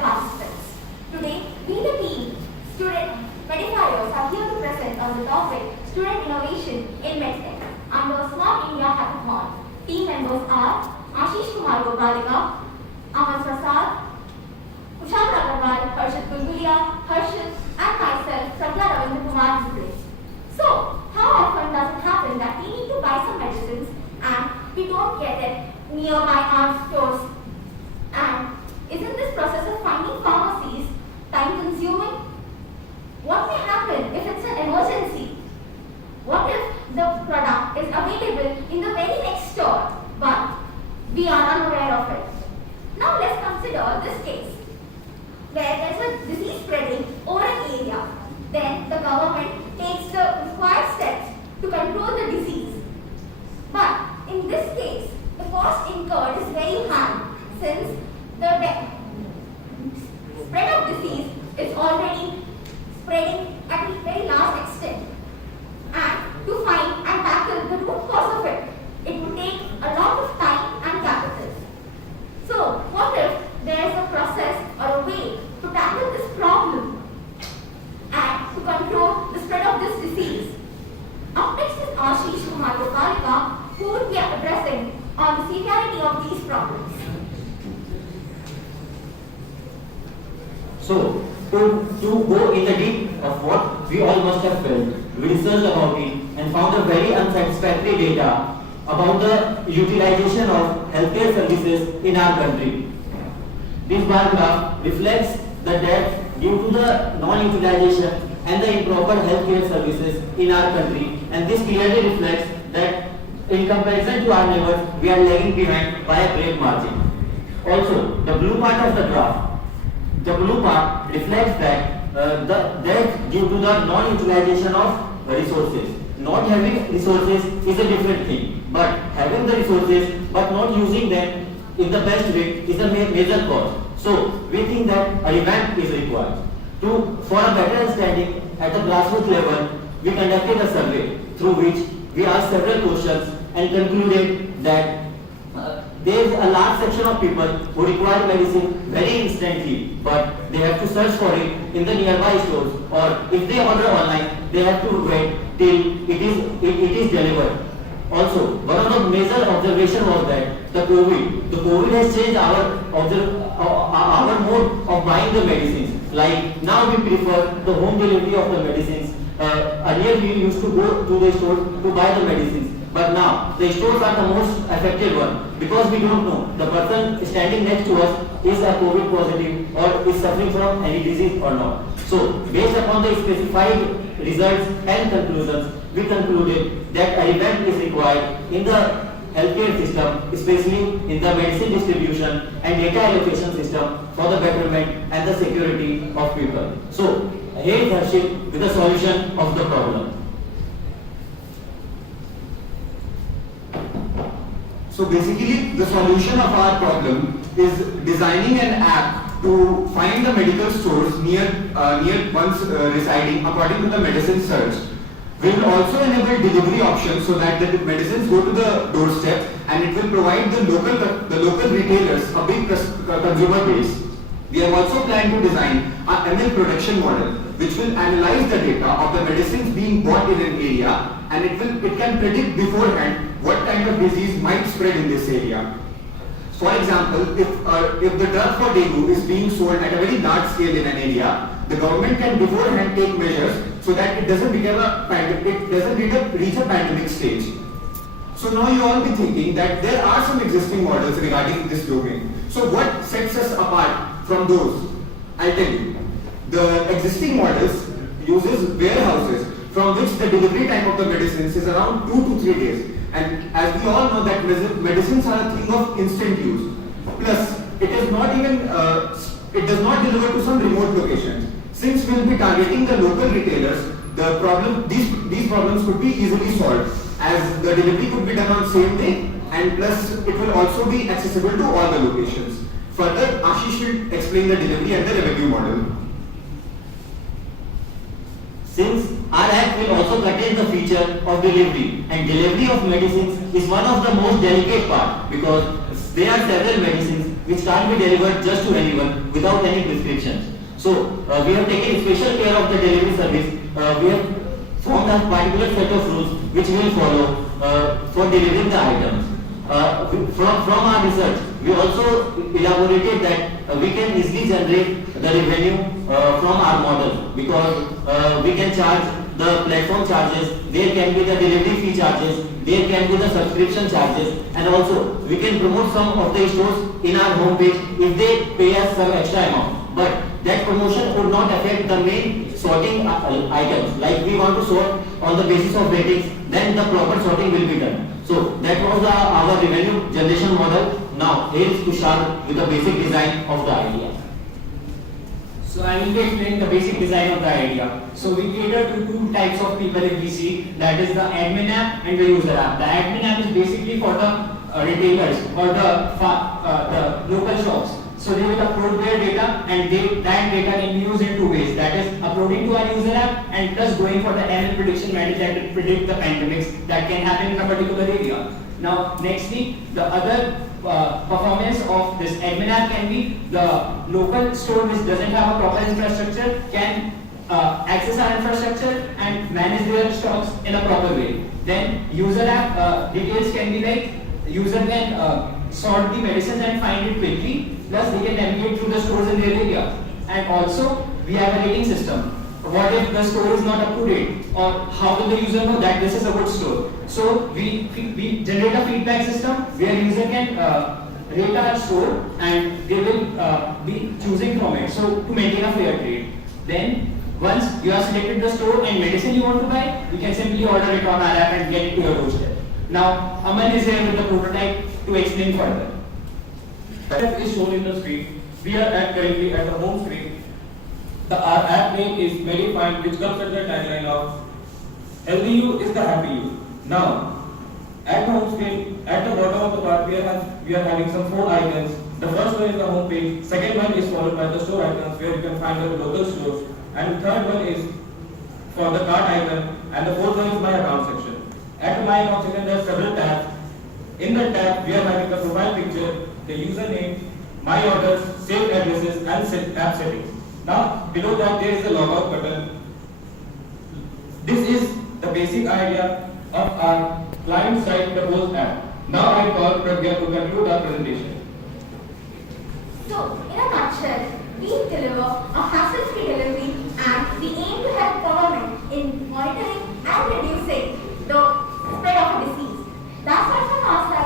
participants. Today, we the team, student Medifiers are here to present on the topic Student Innovation in MedTech under Smart India Hackathon. Team members are Ashish Kumar Gopalika, Aman Prasad, Kushal Agarwal, Harshit Gulgulia, Harshit, and myself, Pragya Ravindra Kumar Dubey. So, how often does it happen that we need to buy some medicines and we don't get it nearby our stores? And isn't this process of finding pharmacies time consuming? What may happen if it's an emergency? What if the product is available in the very next store but we are unaware of it? Now let's consider this case where there's a disease spreading over an area. Then the government takes the required steps to control the disease. But in this case, the cost incurred is very high since the spread of disease is already spreading at a very large extent. And to find and tackle the root cause of it, it would take a lot of time and capital. So, what if there is a process or a way to tackle this problem and to control the spread of this disease? Up next is Ashish Kumar Gopalika, who would be addressing on the severity of these problems. So, to go in the deep of what we all must have felt, we researched about it and found a very unsatisfactory data about the utilization of healthcare services in our country. This bar graph reflects the death due to the non-utilization and the improper healthcare services in our country, and this clearly reflects that in comparison to our neighbors, we are lagging behind by a great margin. Also, the blue part of the graph, the blue part reflects that the death due to the non-utilization of resources. Not having resources is a different thing, but having the resources but not using them in the best way is a major cause. So, we think that a revamp is required. For a better understanding at the grassroots level, we conducted a survey through which we asked several questions and concluded that there is a large section of people who require medicine very instantly, but they have to search for it in the nearby stores, or if they order online, they have to wait till it is delivered. Also, one of the major observation was that the COVID has changed our mode of buying the medicines. Like now we prefer the home delivery of the medicines. Earlier we used to go to the store to buy the medicines. But now, the stores are the most affected one because we don't know the person standing next to us is a COVID positive or is suffering from any disease or not. So, based upon the specified results and conclusions, we concluded that a revamp is required in the healthcare system, especially in the medicine distribution and data allocation system for the betterment and the security of people. So, here is Harshit with the solution of the problem. So basically, the solution of our problem is designing an app to find the medical stores near one's residing according to the medicine search. We will also enable delivery options so that the medicines go to the doorstep, and it will provide the local retailers a big consumer base. We have also planned to design an ML production model which will analyze the data of the medicines being bought in an area, and it can predict beforehand what kind of disease might spread in this area. For example, if the drug for dengue is being sold at a very large scale in an area, the government can beforehand take measures so that it doesn't become a pandemic, it doesn't reach a pandemic stage. So now you all be thinking that there are some existing models regarding this domain. So what sets us apart from those? I'll tell you. The existing models uses warehouses from which the delivery time of the medicines is around 2 to 3 days. And as we all know that medicines are a thing of instant use. Plus, it is not even, it does not deliver to some remote locations. Since we will be targeting the local retailers, these problems could be easily solved, as the delivery could be done on same day, and plus it will also be accessible to all the locations. Further, Ashish will explain the delivery and the revenue model. Since our app will also contain the feature of delivery, and delivery of medicines is one of the most delicate part because there are several medicines which can't be delivered just to anyone without any prescriptions. So we have taken special care of the delivery service. We have formed a particular set of rules which we will follow for delivering the items. From our research, we also elaborated that we can easily generate the revenue from our model, because we can charge the platform charges, there can be the delivery fee charges, there can be the subscription charges, and also we can promote some of the stores in our homepage if they pay us some extra amount. But that promotion would not affect the main sorting items. Like we want to sort on the basis of ratings, then the proper sorting will be done. So that was our revenue generation model. Now here is Tushar with the basic design of the idea. So I will be explaining the basic design of the idea. So we cater to two types of people if we see, that is the admin app and the user app. The admin app is basically for the retailers or the local shops. So they will upload their data, and that data can be used in two ways. That is uploading to our user app and plus going for the ML prediction methods that will predict the pandemics that can happen in a particular area. Now, nextly, the other performance of this admin app can be the local store which doesn't have a proper infrastructure can access our infrastructure and manage their stocks in a proper way. Then user app details can be like user can sort the medicines and find it quickly, plus they can navigate through the stores in their area. And also we have a rating system. What if the store is not up to date, or how will the user know that this is a good store? So we generate a feedback system where user can rate our store and they will be choosing from it, so to maintain a fair trade. Then once you have selected the store and medicine you want to buy, you can simply order it on our app and get it to your doorstep. Now Aman is here with the prototype to explain further. App is shown in the screen. We are currently at the home screen. Our app name is Verified, which comes at the tagline of Healthy You is the Happy You. Now, at the home screen, at the bottom of the part, we are having some 4 icons. The first one is the home page. Second one is followed by the store icons, where you can find the local stores. And the third one is for the cart icon. And the fourth one is my account section. At the my account section, there are several tabs. In the tab, we are having the profile picture, the username, my orders, saved addresses, and app settings. Now, below that there is the logout button. This is the basic idea of our client-side proposed app. Now I call Pragya to conclude our presentation. So, in a nutshell, we deliver a hassle-free delivery and we aim to help government in monitoring and reducing the spread of a disease. That's all from our side.